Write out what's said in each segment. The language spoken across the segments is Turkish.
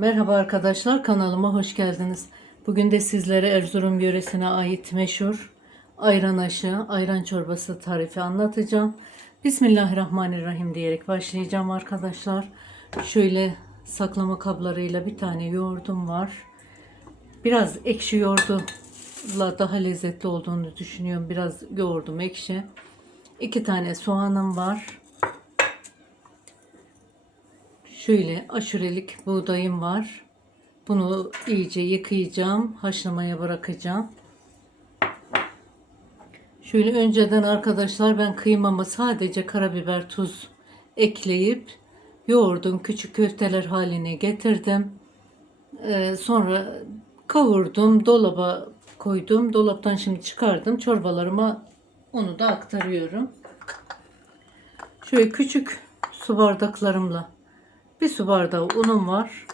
Merhaba arkadaşlar kanalıma hoş geldiniz. Bugün de sizlere Erzurum yöresine ait meşhur ayran aşı, ayran çorbası tarifi anlatacağım. Bismillahirrahmanirrahim diyerek başlayacağım arkadaşlar. Şöyle saklama kablarıyla bir tane yoğurdum var. Biraz ekşi yoğurdla daha lezzetli olduğunu düşünüyorum. Biraz yoğurdum ekşi. İki tane soğanım var. Şöyle aşurelik buğdayım var. Bunu iyice yıkayacağım. Haşlamaya bırakacağım. Şöyle önceden arkadaşlar ben kıymamı sadece karabiber, tuz ekleyip yoğurdum. Küçük köfteler haline getirdim. Ee, sonra kavurdum. Dolaba koydum. Dolaptan şimdi çıkardım. Çorbalarıma onu da aktarıyorum. Şöyle küçük su bardaklarımla bir su bardağı unum var.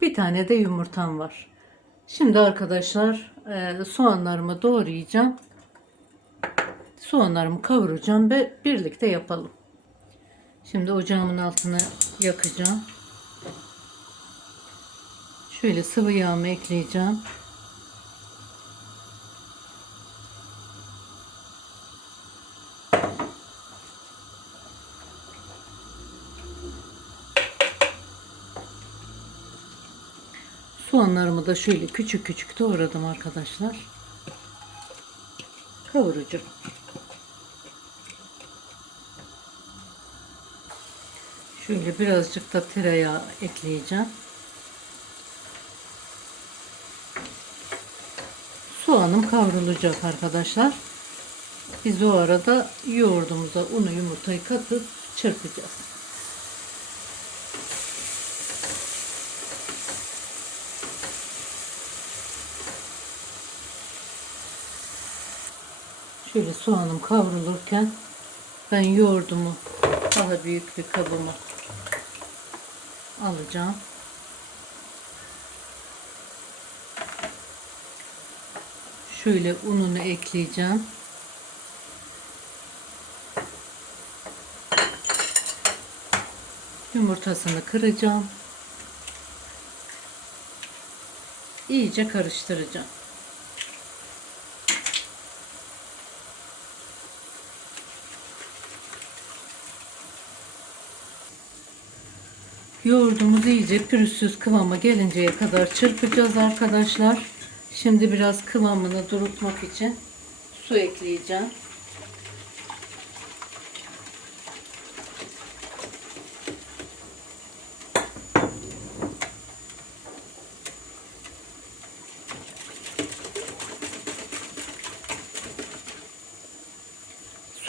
Bir tane de yumurtam var. Şimdi arkadaşlar e, soğanlarımı doğrayacağım. Soğanlarımı kavuracağım ve birlikte yapalım. Şimdi ocağımın altını yakacağım. Şöyle sıvı yağımı ekleyeceğim. Soğanlarımı da şöyle küçük küçük doğradım arkadaşlar. Kavuracağım. Şöyle birazcık da tereyağı ekleyeceğim. Soğanım kavrulacak arkadaşlar. Biz o arada yoğurdumuza unu yumurtayı katıp çırpacağız. Şöyle soğanım kavrulurken ben yoğurdumu daha büyük bir kabıma alacağım. Şöyle ununu ekleyeceğim. Yumurtasını kıracağım. İyice karıştıracağım. Yoğurdumuzu iyice pürüzsüz kıvama gelinceye kadar çırpacağız arkadaşlar. Şimdi biraz kıvamını durutmak için su ekleyeceğim.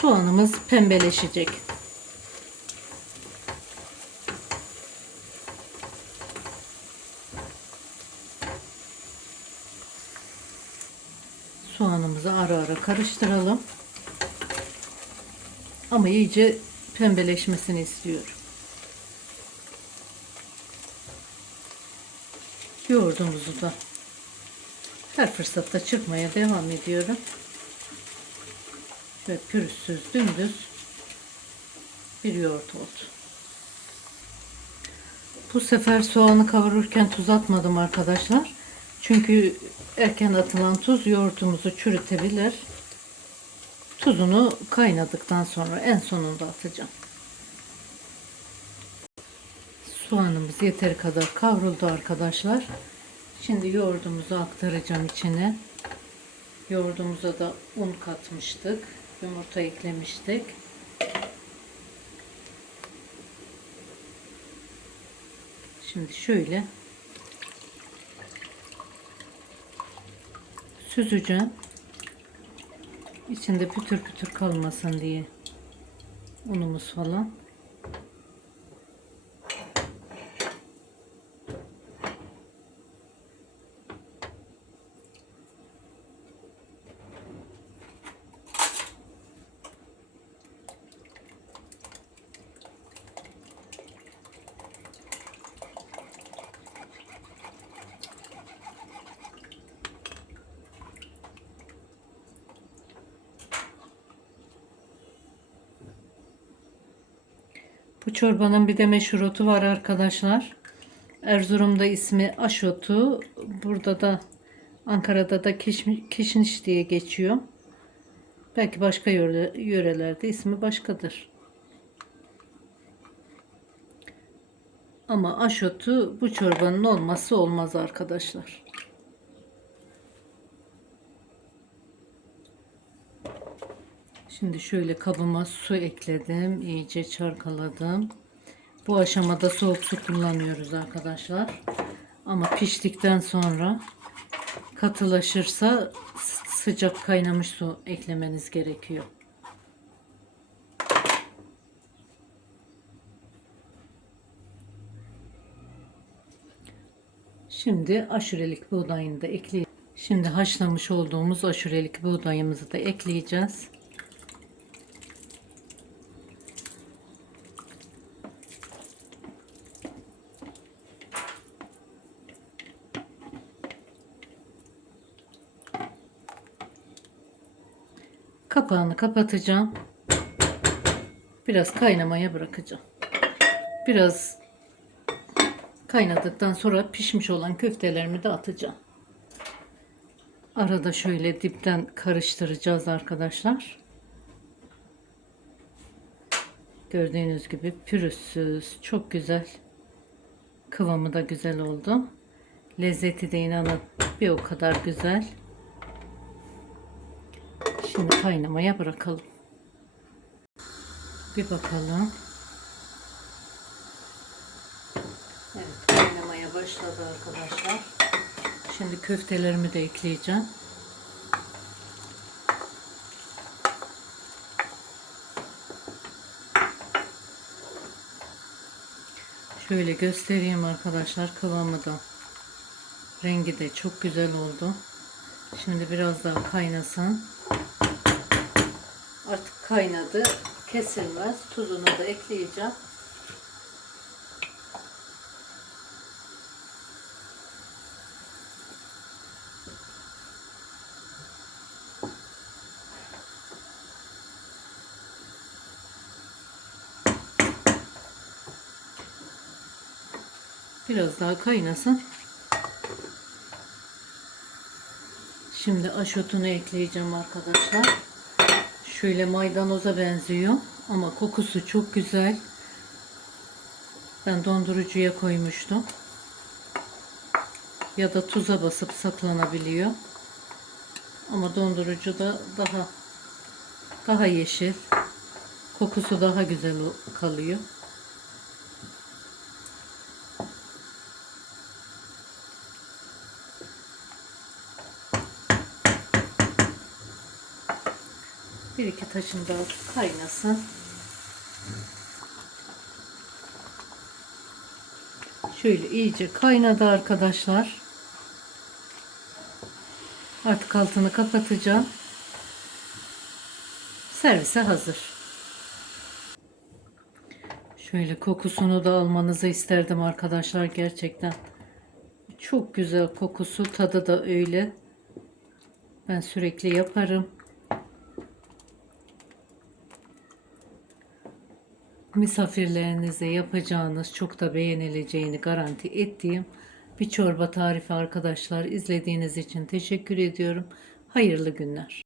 Soğanımız pembeleşecek. Soğanımızı ara ara karıştıralım. Ama iyice pembeleşmesini istiyorum. Yoğurdumuzu da her fırsatta çıkmaya devam ediyorum. Şöyle pürüzsüz dümdüz bir yoğurt oldu. Bu sefer soğanı kavururken tuz atmadım arkadaşlar. Çünkü erken atılan tuz yoğurtumuzu çürütebilir. Tuzunu kaynadıktan sonra en sonunda atacağım. Soğanımız yeteri kadar kavruldu arkadaşlar. Şimdi yoğurdumuzu aktaracağım içine. Yoğurdumuza da un katmıştık. Yumurta eklemiştik. Şimdi şöyle süzeceğim. İçinde pütür pütür kalmasın diye. Unumuz falan. Bu çorbanın bir de meşhurotu var arkadaşlar. Erzurum'da ismi aşotu. Burada da Ankara'da da kişniş diye geçiyor. Belki başka yöre- yörelerde ismi başkadır. Ama aşotu bu çorbanın olmazsa olmaz arkadaşlar. Şimdi şöyle kabıma su ekledim. iyice çarkaladım. Bu aşamada soğuk su kullanıyoruz arkadaşlar. Ama piştikten sonra katılaşırsa sıcak kaynamış su eklemeniz gerekiyor. Şimdi aşurelik buğdayını da ekleyeceğiz. Şimdi haşlamış olduğumuz aşurelik buğdayımızı da ekleyeceğiz. Kapağını kapatacağım. Biraz kaynamaya bırakacağım. Biraz kaynadıktan sonra pişmiş olan köftelerimi de atacağım. Arada şöyle dipten karıştıracağız arkadaşlar. Gördüğünüz gibi pürüzsüz, çok güzel. Kıvamı da güzel oldu. Lezzeti de inanın bir o kadar güzel. Şimdi kaynamaya bırakalım. Bir bakalım. Evet kaynamaya başladı arkadaşlar. Şimdi köftelerimi de ekleyeceğim. Şöyle göstereyim arkadaşlar kıvamı da. Rengi de çok güzel oldu. Şimdi biraz daha kaynasın. Kaynadı. Kesilmez. Tuzunu da ekleyeceğim. Biraz daha kaynasın. Şimdi aşotunu ekleyeceğim arkadaşlar. Şöyle maydanoza benziyor ama kokusu çok güzel. Ben dondurucuya koymuştum. Ya da tuza basıp saklanabiliyor. Ama dondurucuda daha daha yeşil. Kokusu daha güzel kalıyor. Bir iki taşın daha kaynasın. Şöyle iyice kaynadı arkadaşlar. Artık altını kapatacağım. Servise hazır. Şöyle kokusunu da almanızı isterdim arkadaşlar gerçekten. Çok güzel kokusu, tadı da öyle. Ben sürekli yaparım. Misafirlerinize yapacağınız çok da beğenileceğini garanti ettiğim bir çorba tarifi arkadaşlar. İzlediğiniz için teşekkür ediyorum. Hayırlı günler.